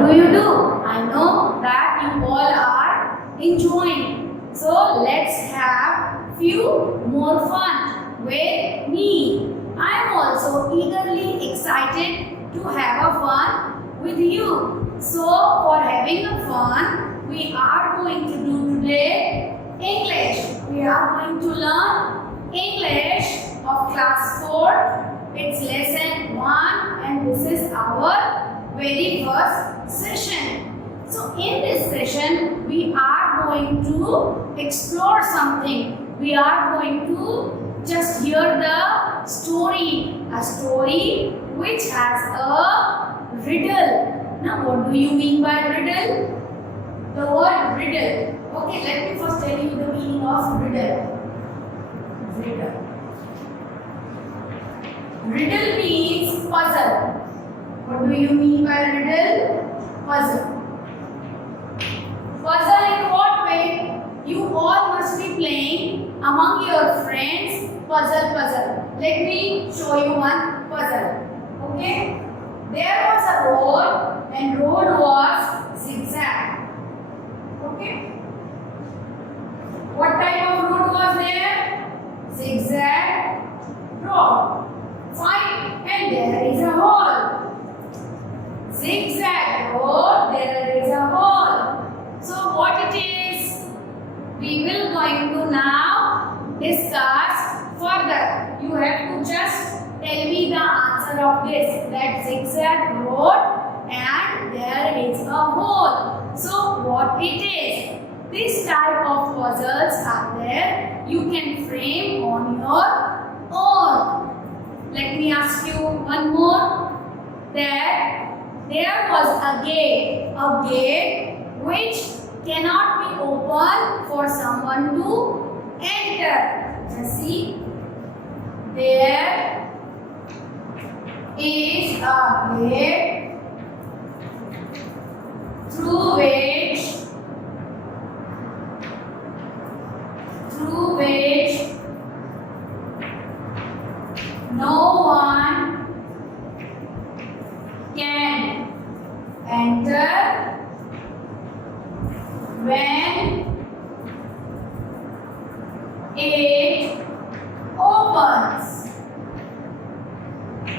what do you do? I know that you all are enjoying. So let's have few more fun with me. I am also eagerly excited to have a fun with you. So for having a fun, we are going to do today English. We are going to learn English of class 4. It's lesson 1 and this is our very first session. So in this session, we are going to explore something. We are going to just hear the story. A story which has a riddle. Now what do you mean by riddle? The word riddle. Okay, let me first tell you the meaning of riddle. Riddle. Riddle means puzzle. What do you mean by riddle? Puzzle. Puzzle in what way? You all must be playing among your friends puzzle. Let me show you one puzzle. Okay? There was a road and road was zigzag. Okay? What type of road was there? Zigzag road. Fine. And there is a hole. Zigzag road, there is a hole. So what it is? We will going to now discuss further. You have to just tell me the answer of this. That zigzag road and there is a hole. So what it is? This type of puzzles are there. You can frame on your own. Let me ask you one more. That there was a gate which cannot be opened for someone to enter. Just see, there is a gate through which no one can enter when it opens.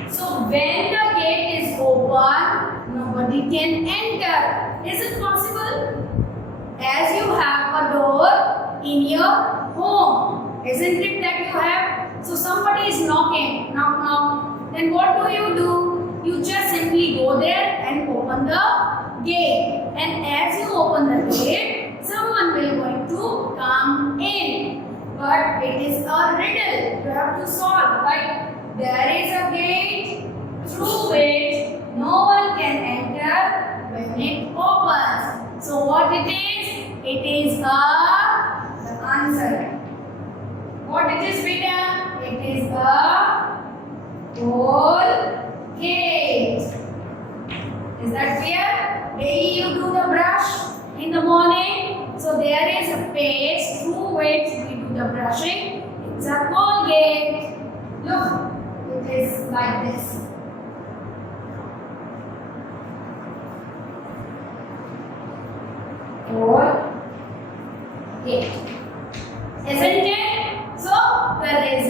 So when the gate is open, nobody can enter. Is it possible? As you have a door in your home, isn't it that you have? So somebody is knocking, knock. Then what do? You just simply go there and open the gate. And as you open the gate, someone will going to come in. But it is a riddle. You have to solve. Right? There is a gate through which no one can enter when it opens. So what it is? It is the answer. What it is, Beta? It is the whole gate. Is that clear? Daily you do the brush in the morning. So there is a paste through which we do the brushing. It's a Colgate. Look, it is like this. Colgate. Isn't it? So this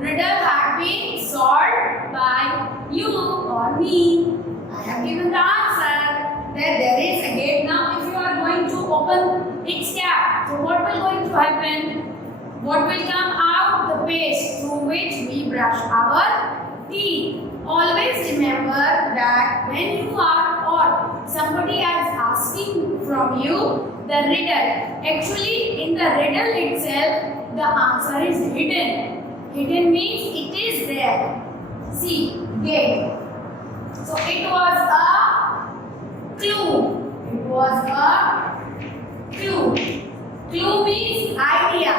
riddle had been solved by you or me. I have given the answer that there is a gate. Now if you are going to open its cap, so what will going to happen? What will come out? The paste through which we brush our teeth. Always remember that when you are or somebody is asking from you the riddle, actually in the riddle itself the answer is hidden. Hidden means it is there. See, gate. So it was a clue. It was a clue. Clue means idea.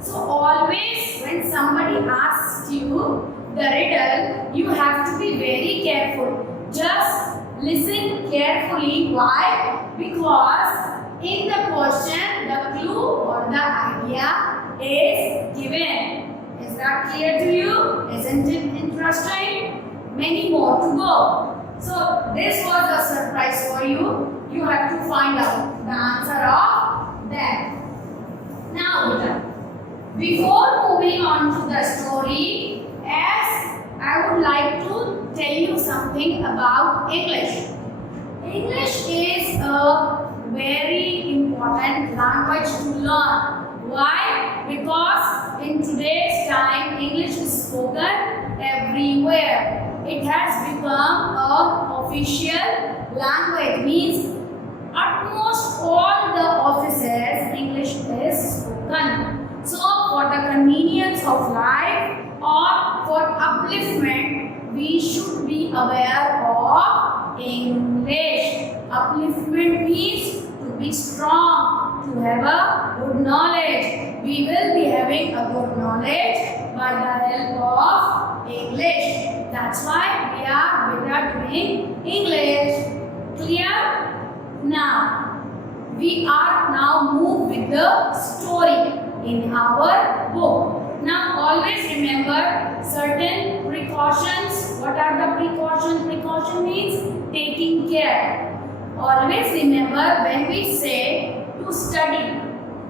So always when somebody asks you the riddle, you have to be very careful. Just listen carefully. Why? Because in the question, the clue or the idea is given. Is that clear to you? Isn't it interesting? Many more to go. So this was a surprise for you. You have to find out the answer of that. Now, before moving on to the story, as I would like to tell you something about English. English is a very important language to learn. Why? Because in today's time, English is spoken everywhere. It has become an official language. Means almost all the offices, English is spoken. So, for the convenience of life or for upliftment, we should be aware of English. Upliftment means to be strong, to have a good knowledge. We will be having a good knowledge by the help of English. That's why we are better doing English. Clear? Now, we are now move with the story in our book. Now, always remember certain precautions. What are the precautions? Precaution means taking care. Always remember when we say to study,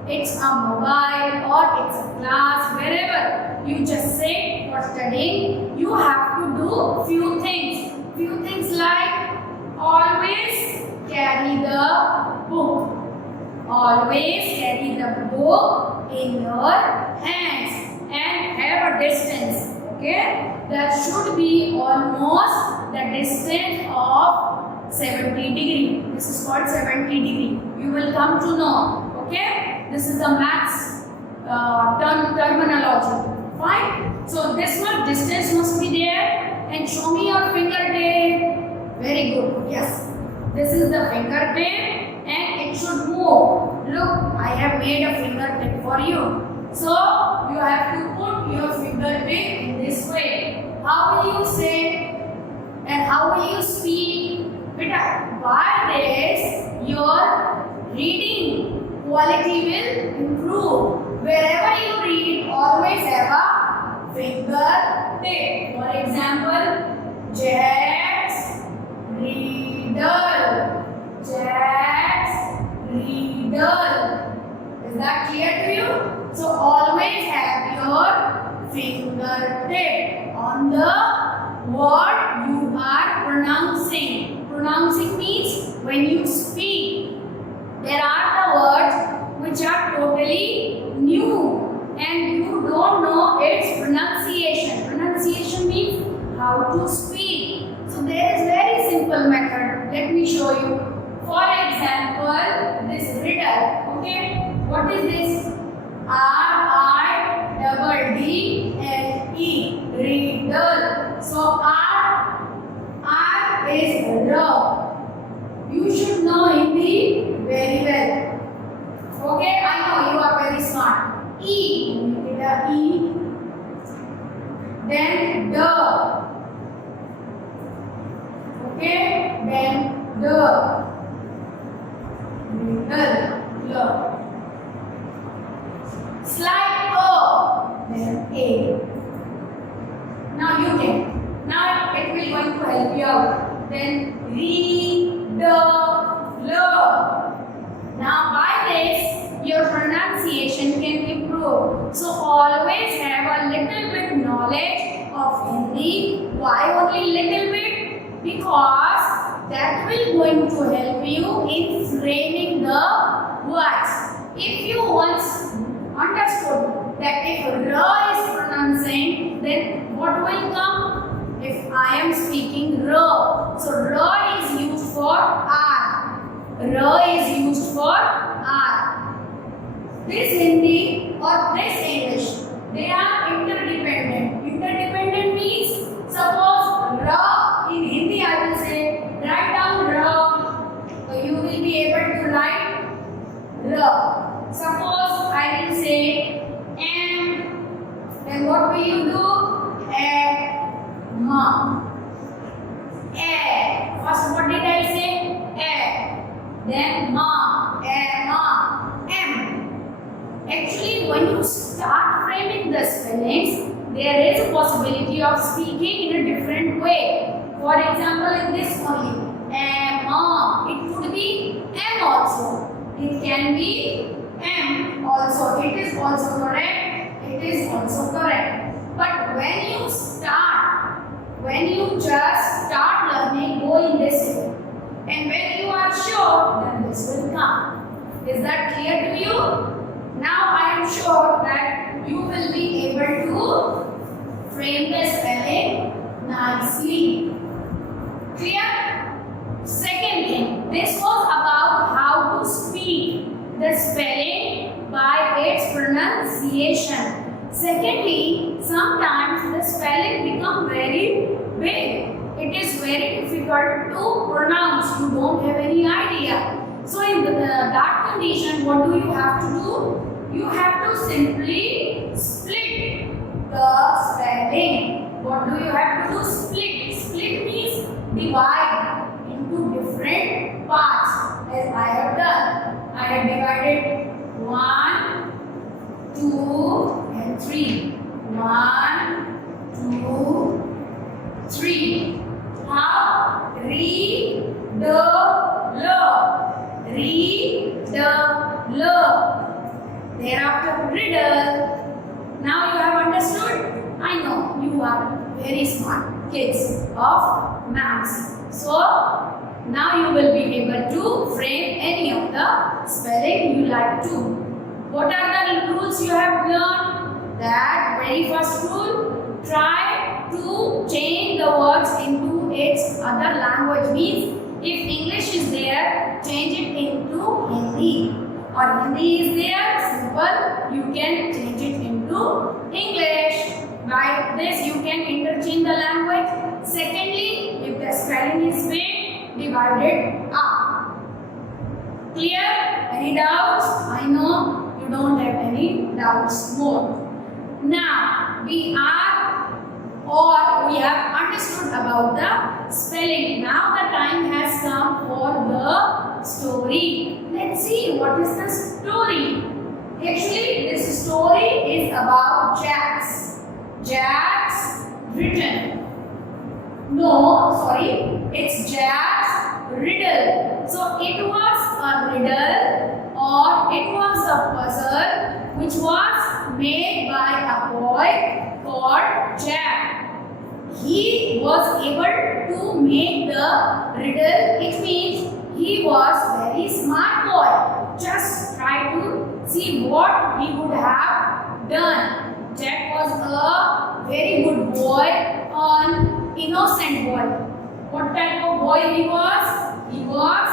it's a mobile or it's a class, wherever you just say for studying, you have to do few things. Few things like always carry the book. Always carry the book in your hands and have a distance. Okay? That should be almost the distance of 70 degree. This is called 70 degree. You will come to know. Okay? This is the maths terminology. Fine? So this much distance must be there. And show me your fingertip. Very good. Yes. This is the fingertip. And it should move. Look, I have made a fingertip for you. So, you have to put your fingertip in this way. How will you say and how will you speak? By this, your reading quality will improve. Wherever you read, always have a fingertip. For example, Jack's Riddle. Jack's Riddle. Is that clear to you? So always have your fingertip on the word you are pronouncing. Pronouncing means when you speak. There are the words which are totally new and you don't know its pronunciation. Pronunciation means how to speak. So there is very simple method. Let me show you. For example, this riddle, okay? What is this? R-I-D-D-L-E, riddle. So R is R. You should know Hindi very well. Okay, I know you are very smart. E, make it a E. Then the. Okay, then the. Riddle. Slide O, then A. Now you can. Now it will going to help you out. Then riddle. Now by this your pronunciation can improve. So always have a little bit knowledge of Hindi. Why only little bit? Because that will going to help you in framing the words. If you once understood that if R is pronouncing, then what will come? If I am speaking R. So R is used for R. R is used for R. This Hindi or this English, they are interdependent. Interdependent means suppose R in Hindi I will say write down R. So you will be able to write R. Suppose I will say M, then what will you do? M. A. First what did I say? A. Then ma, M. Actually when you start framing the spellings, there is a possibility of speaking in a different way. For example, in this only, it could be M also. It can be M also. It is also correct. It is also correct. But when you just start learning, go in this way. And when you are sure, then this will come. Is that clear to you? Now I am sure that you will be able to frame the spelling nicely. Clear? Second thing, this was about how to speak the spelling by its pronunciation. Secondly, sometimes the spelling become very big. It is very difficult to pronounce. You don't have any idea. So in that condition, what do you have to do? You have to simply split the spelling. What do you have to do? Split. Split means divide into different parts, as I have done. I have divided 1, 2 and 3. 1, 2, 3. How? Read the L. Read the L. Thereafter riddle. Now you have understood? I know you are very smart kids of maths. So now you will be able to frame any of the spelling you like to. What are the rules you have learned? That very first rule, try to change the words into its other language. Means if English is there, change it into Hindi. Or Hindi is there, simple, you can change it into English. By this you can interchange the language. Secondly, if the spelling is big, divide it up. Clear? Any doubts? I know you don't have any doubts more. Now we have understood about the spelling. Now the time has come for the story. Let's see what is the story. Actually, this story is about Jack's written. No, sorry, it's Jack's riddle. So it was a riddle or it was a puzzle which was made by a boy called Jack. He was able to make the riddle. It means he was very smart boy. Just try to see what he would have done. Jack was a very good boy, an innocent boy. What type of boy he was? He was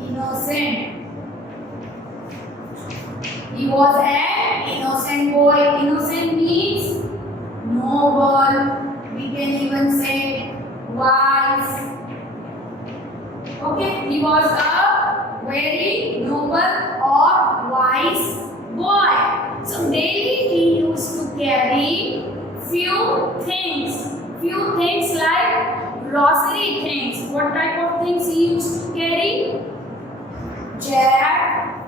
innocent. He was an innocent boy. Innocent means noble. We can even say wise. Okay, he was a very noble or wise boy. So daily he used to carry few things like grocery things. What type of things he used to carry? Jack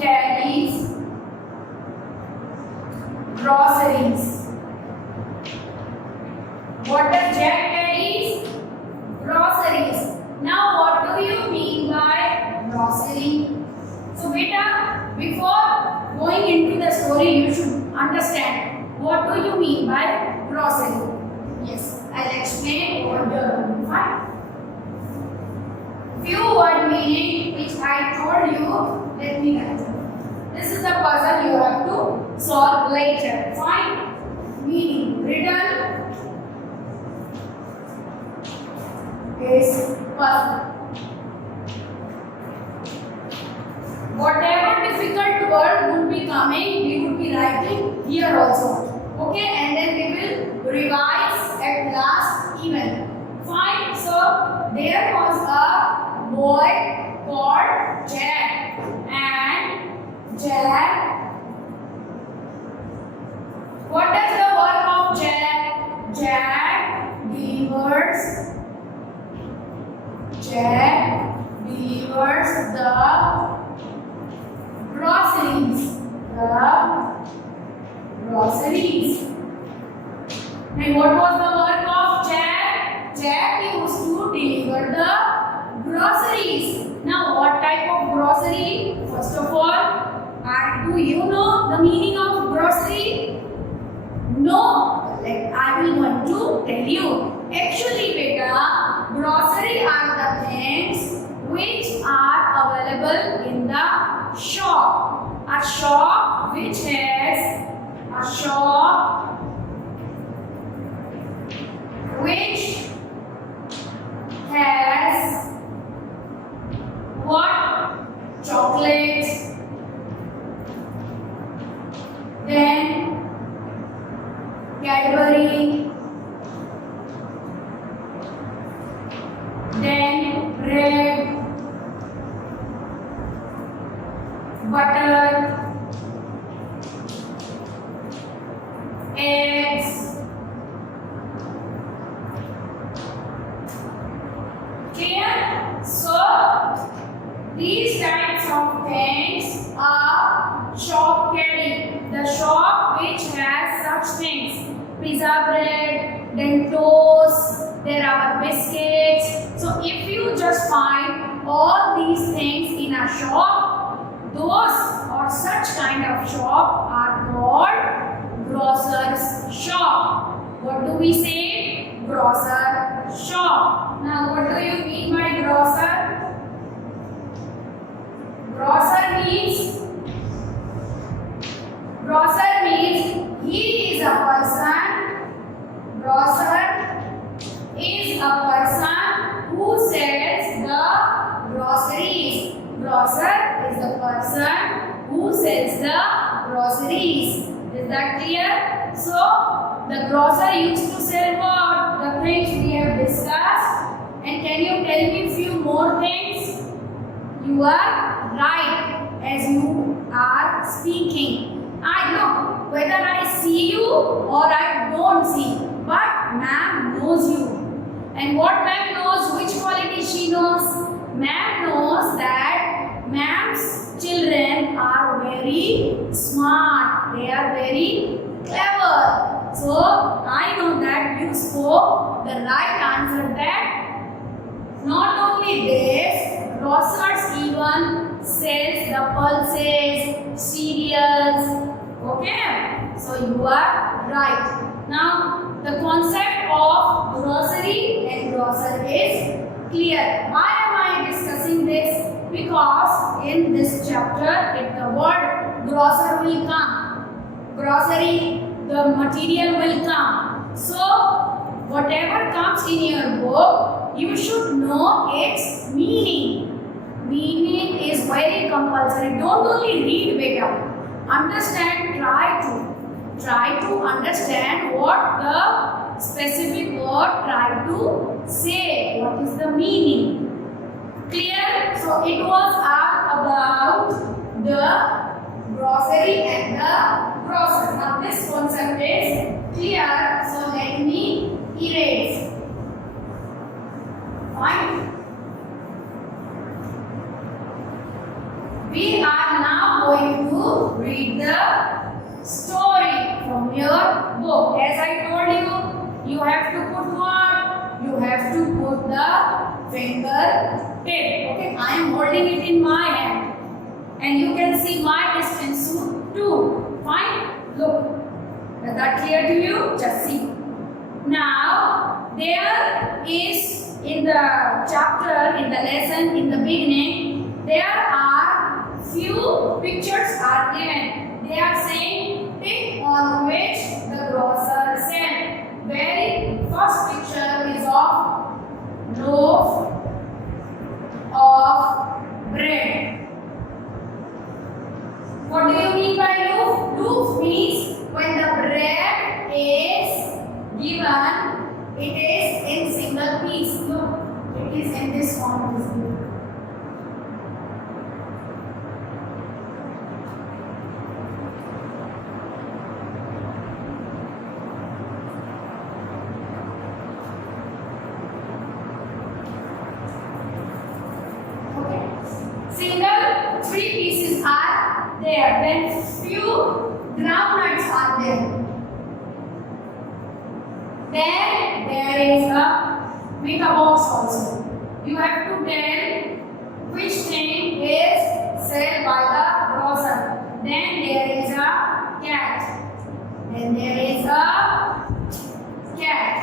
carries groceries. What does Jack carries? Groceries. Now what do you mean by grocery? So beta, before going into the story, you should understand what do you mean by grocery. Yes, I'll explain over here. Fine. Few word meaning which I told you. Let me write. This is the puzzle you have to solve later. Fine. Meaning riddle is puzzle. Whatever difficult word would be coming, we would be writing here also. Okay, and then we will revise at last even. Fine. So there was a boy called Jack, and Jack. What does the work of Jack? Jack delivers. Jack delivers the groceries. And what was the work groceries. Now, what type of grocery? First of all, do you know the meaning of grocery? No, I will want to tell you. Actually, beta, grocery are the things which are available in the shop. A shop which has what? Chocolates, then Cadbury, then bread, butter, eggs. Clear? So these types of things are shop carry. The shop which has such things. Pizza bread, then toast, there are biscuits. So if you just find all these things in a shop, those or such kind of shop are called grocer's shop. What do we say? Grocer shop. Now what do you mean by grocer? Grocer means he is a person. Grocer is a person who sells the groceries. Grocer is the person who sells the groceries. Is that clear? So the grocer used to sell what? The things we have discussed. And can you tell me few more things? You are right as you are speaking. I know whether I see you or I don't see, but ma'am knows you. And what ma'am knows? Which quality she knows? Ma'am knows that ma'am's children are very smart. They are very clever. So I know that you spoke the right answer. That not only this, grocers even sells the pulses, cereals. Okay, so you are right. Now the concept of grocery and grocer is clear. Why am I discussing this? Because in this chapter, the word grocer will come. Grocery, the material will come. So whatever comes in your book, you should know its meaning. Meaning is very compulsory. Don't only read, beta. Understand, try to understand what the specific word try to say. What is the meaning? Clear? So it was all about the grocery and the grocer. Now this concept is clear. So let me erase. Fine. We are now going to read the story from your book. As I told you, you have to put what? You have to put the finger tip. Okay, I am holding it in my hand. And you can see my distance too. Fine? Look. Is that clear to you? Just see. Now, there is in the chapter, in the lesson, in the beginning, there are few pictures are given. They are saying pick on which the grocer sent. Very first picture is of loaf of bread. What do you mean by loaf? Loaf means when the bread is given, it is in single piece. Look, it is in this form. Single, three pieces are there. Then few groundnuts are there. Then there is a meter box also. You have to tell sold by the grocer. Then there is a cat. Then there is a cat.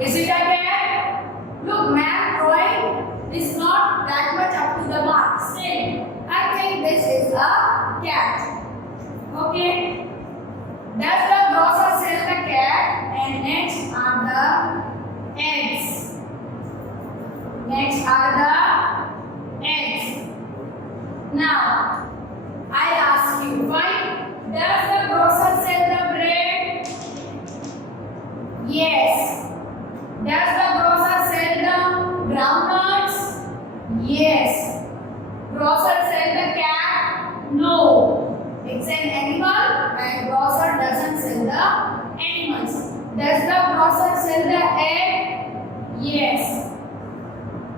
Is it a cat? Look, ma'am, drawing is not that much up to the mark. Still, I think this is a cat. Okay. Does the grocer sell the cat? And next are the eggs. Next are the eggs. Now, I ask you, why does the grocer sell the bread? Yes. Does the grocer sell the groundnuts? Yes. Grocer sell the cat? No. It's an animal and grocer doesn't sell the animals. Does the grocer sell the egg? Yes.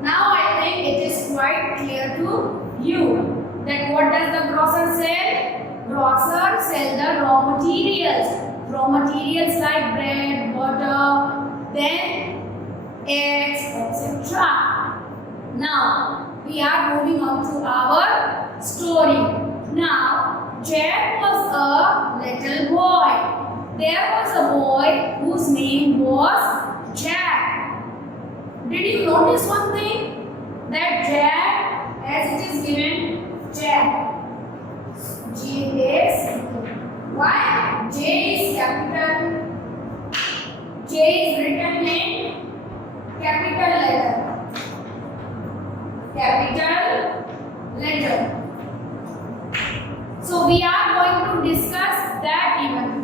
Now I think it is quite clear to you that what does the grocer sell? Grocer sell the raw materials. Raw materials like bread, butter, then eggs, etc. Now we are moving on to our story. Now Jack was a little boy. There was a boy whose name was Jack. Did you notice one thing? That Jack, as it is given, Jack. J is why? J is capital. J is written in capital letter. Capital letter. So we are going to discuss that even.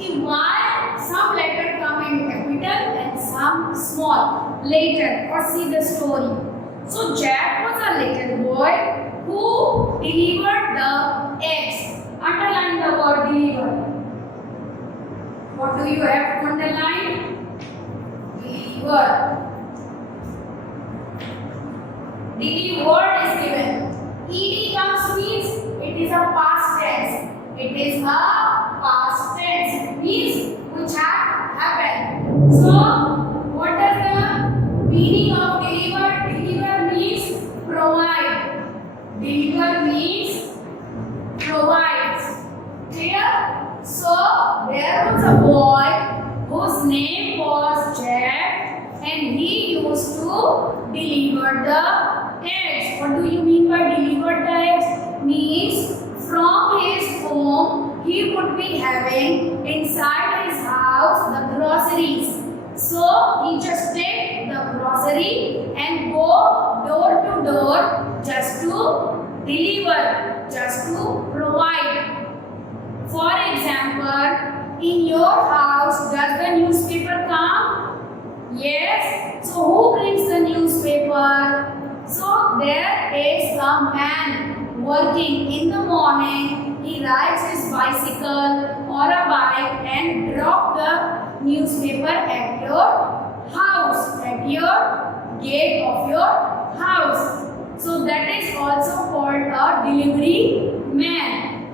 Why some letter come in capital and some small later, or see the story. So Jack was a little boy who delivered the eggs. Underline the word deliver. What do you have to underline? Deliver. Delivered is given. Ed comes means it is a past tense. It is a past tense. Means which have happened. So what is the meaning of deliver? Deliver means provide. Deliver means provides. Clear? So there was a boy whose name was Jack and he used to deliver the eggs. What do you mean by deliver the eggs? Means from his home he would be having inside his house the groceries. So he just take the grocery and go door to door just to deliver, just to provide. For example, in your house does the newspaper come? Yes. So who brings the newspaper? So there is a man working in the morning. He rides his bicycle or a bike and drop the newspaper at your house, at your gate of your house. So that is also called a delivery man.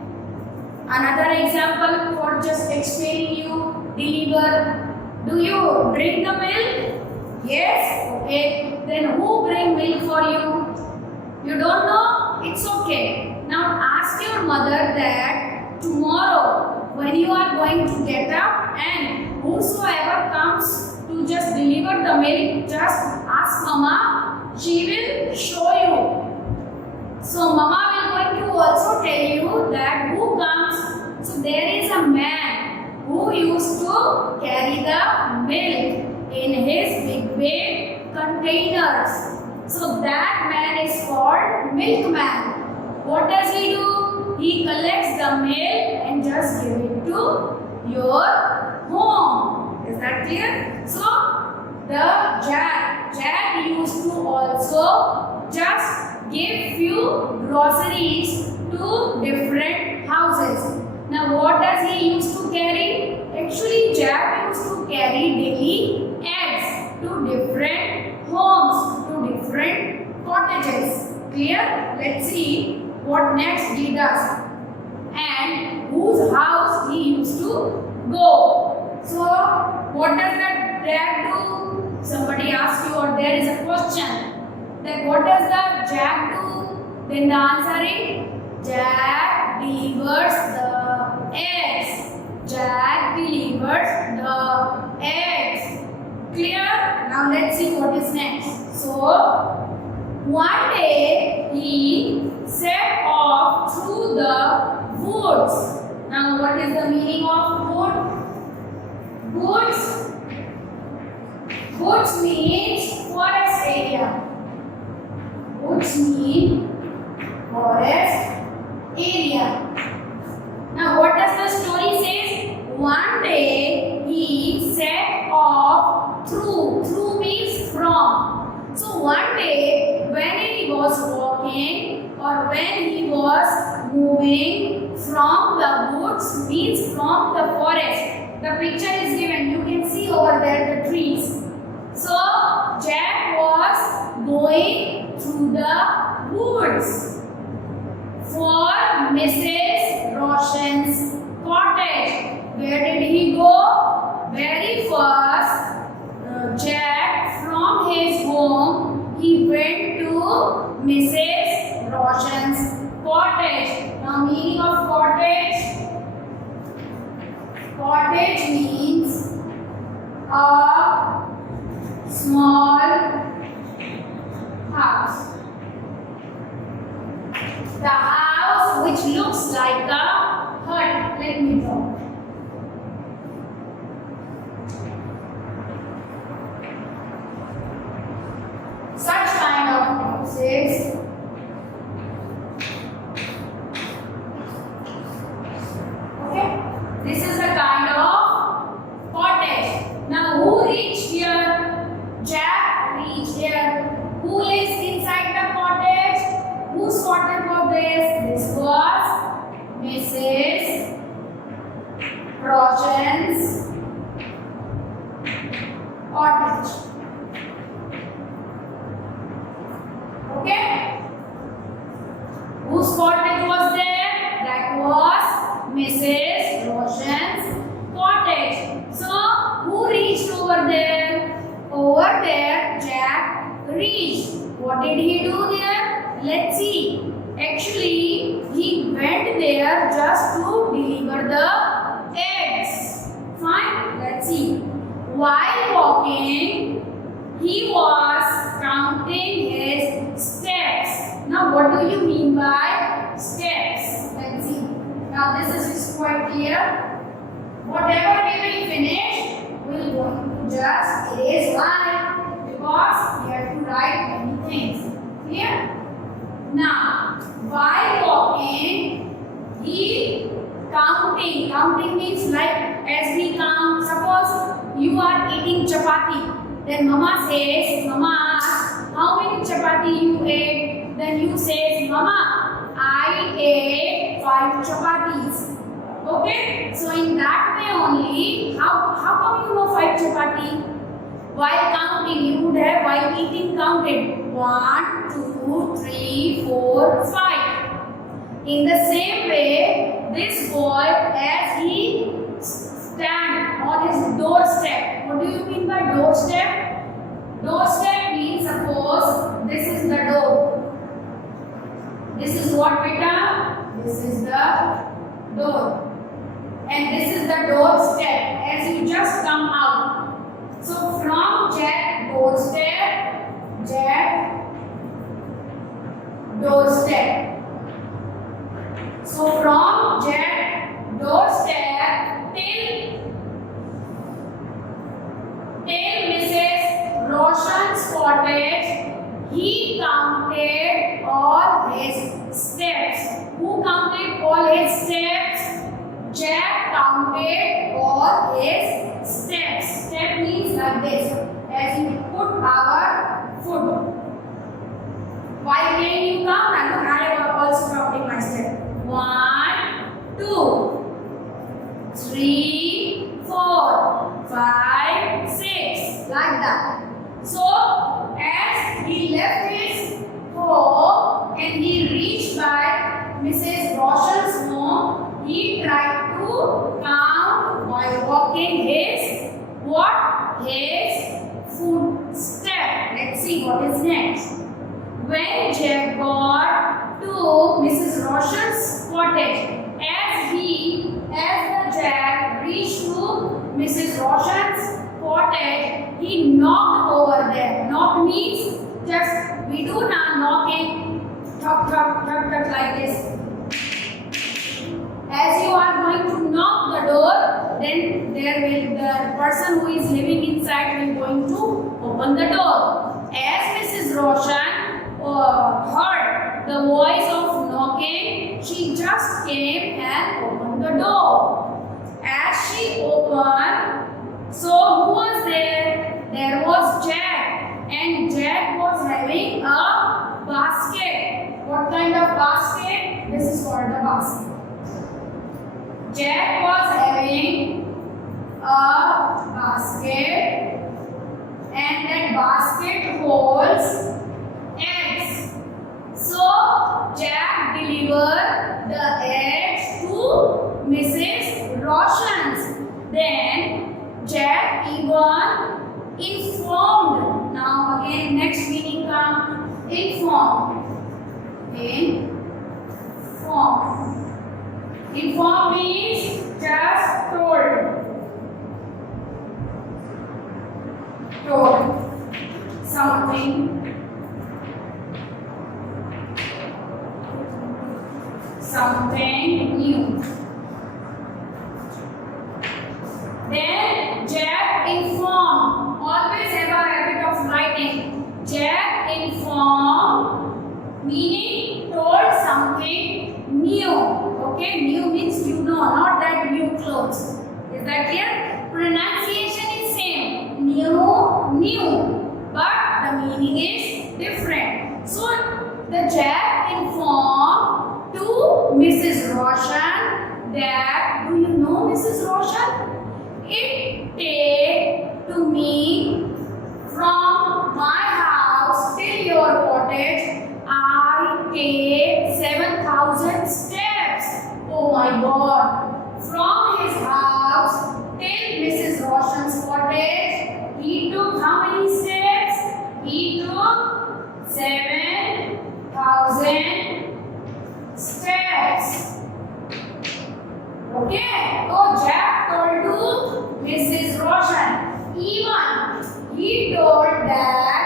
Another example for just explaining you deliver. Do you drink the milk? Yes. Okay. Then who bring milk for you? You don't know? It's okay. Now ask your mother that tomorrow when you are going to get up and whosoever comes to just deliver the milk, just ask mama. She will show you. So mama will going to also tell you that who comes. So there is a man who used to carry the milk in his big containers. So that man is called milkman. What does he do? He collects the milk and just give it to your home. Is that clear? So the Jack used to also just give few groceries to different houses. Now what does he used to carry? Actually Jack used to carry daily eggs to different homes, to different cottages. Clear? Let's see what next he does and whose house he used to go. So what does that dad do? Somebody asks you question that what does the Jack do? Then the answer is Jack delivers the eggs. Jack delivers the eggs. Clear? Now let's see what is next. So one day he set off through the woods. Now what is the meaning of wood? Woods. Woods means forest area. Woods mean forest area. Now what does the story say? One day he set off through. Through means from. So one day when he was walking or when he was moving from the woods means from the forest. The picture is given. You can see over there the trees. So Jack was going through the woods for Mrs. Roshan's cottage. Where did he go? Very first, Jack from his home, he went to Mrs. Roshan's cottage. Now meaning of cottage? Cottage means a small house. The house which looks like a hut. Let me draw. Such kind of houses this is a kind of cottage. Now who reached here? Jack reached here. Who lives inside the cottage? Whose cottage was this? This was Mrs. Roshan's cottage. Okay? Whose cottage was there? That was Mrs. Roshan's cottage. So, who reached over there? Over there, Jack reached. What did he do there? Let's see. Actually, he went there just to deliver the eggs. Fine? Let's see. While walking, he was counting his steps. Now, what do you mean by steps? Let's see. Now, this is quite clear. Whatever we will finish, we will going to just erase why, because we have to write many things. Clear? Now, while walking, he counting. Counting means like as we count. Suppose you are eating chapati. Then Mama says, Mama asks, how many chapati you ate? Then you say, Mama, I ate 5 chapatis. Okay? So in that way only, how come you know 5 chapati? While counting, you would have while eating counted 1, 2, 3, 4, 5. In the same way, this boy, as he stand on his doorstep. What do you mean by doorstep? Doorstep means suppose this is the door. This is what beta? This is the door. And this is the doorstep as you just come out. So from Jack doorstep, Jack doorstep. So from Jack doorstep till Mrs. Roshan's cottage, he counted all his steps. Who counted all his steps? Jack counted all his steps. Step means like this. As you put our foot. While when you count, I am also counting my step. 1, 2, 3, 4, 5, 6. Like that. So, as he left his home and he reached by Mrs. Roshan's home, he tried to count while walking his what? His footstep. Let's see what is Mrs. Roshan's cottage, he knocked over there. Knock means just we do now knocking, thuk thuk thuk thuk like this. As you are going to knock the door, then the person who is living inside will going to open the door. As Mrs. Roshan heard the voice of knocking, she just came and opened the door. As she opened, so who was there? There was Jack, and Jack was having a basket. What kind of basket? This is called the basket. Jack was having a basket, and that basket holds eggs. So Jack delivered the eggs to Mrs. Roshan's. Then Jack even informed. Now again next meaning comes inform. Inform. Inform means just told. Told something. Something new. Then Jack informed. Always have a habit of writing. Jack informed meaning told something new. Okay, new means you know, not that new clothes. Is that clear? Pronunciation is same. New, but the meaning is different. So the Jack informed to Mrs. Roshan that, do you know Mrs. Roshan? It take to me from my house till your cottage, I take 7,000 steps. Oh my God! From his house till Mrs. Roshan's cottage, he took how many steps? He took 7,000 steps. Okay, so Jack told to Mrs. Roshan. Even he told that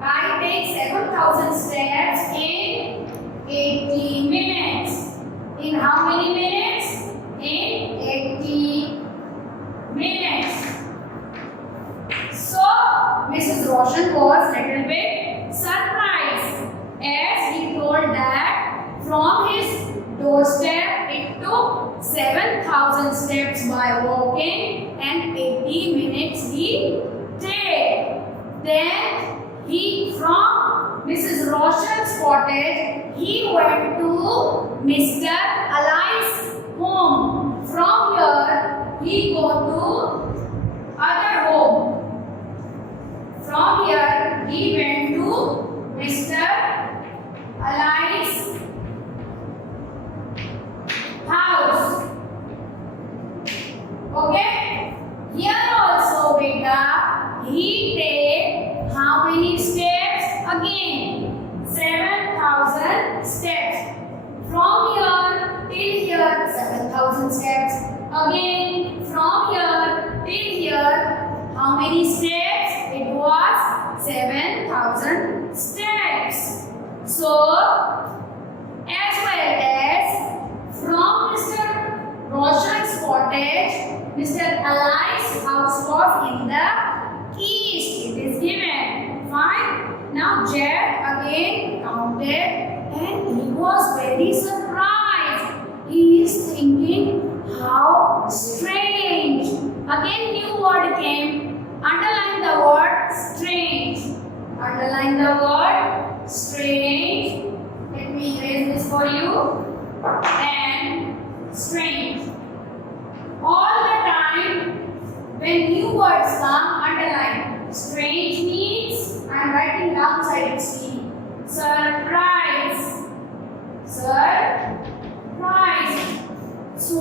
I take 7,000 steps in 80 minutes. In how many minutes? In 80 minutes. So Mrs. Roshan was little bit surprised as he told that from his doorstep it took 7,000 steps by walking and 80 minutes he take. Then he from Mrs. Roshan's cottage he went to Mr. Ali's home. From here he go to other home. From here he went to Mr. Ali's house. Okay? Here also beta he take how many steps? Again 7,000 steps. From here till here 7,000 steps. Again from here till here how many steps? It was 7,000 steps. So as well as from Mr. Roshan's cottage, Mr. Ali's house was in the east. It is given. Fine. Now Jack again counted and he was very surprised. He is thinking, how strange. Again new word came. Underline the word strange. Underline the word strange. Let me erase this for you. And strange. All the time when new words come, underline. Strange means, I am writing downside its meaning. Surprise. Surprise. So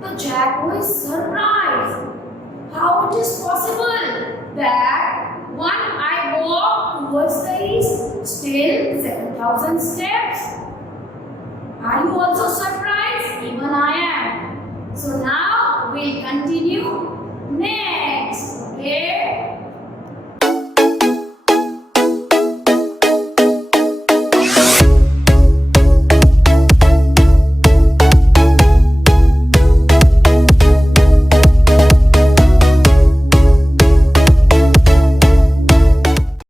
the Jack was surprised. How it is possible that when I walk towards the east, still 7,000 steps? Are you also surprised? Even I am. So now we'll continue.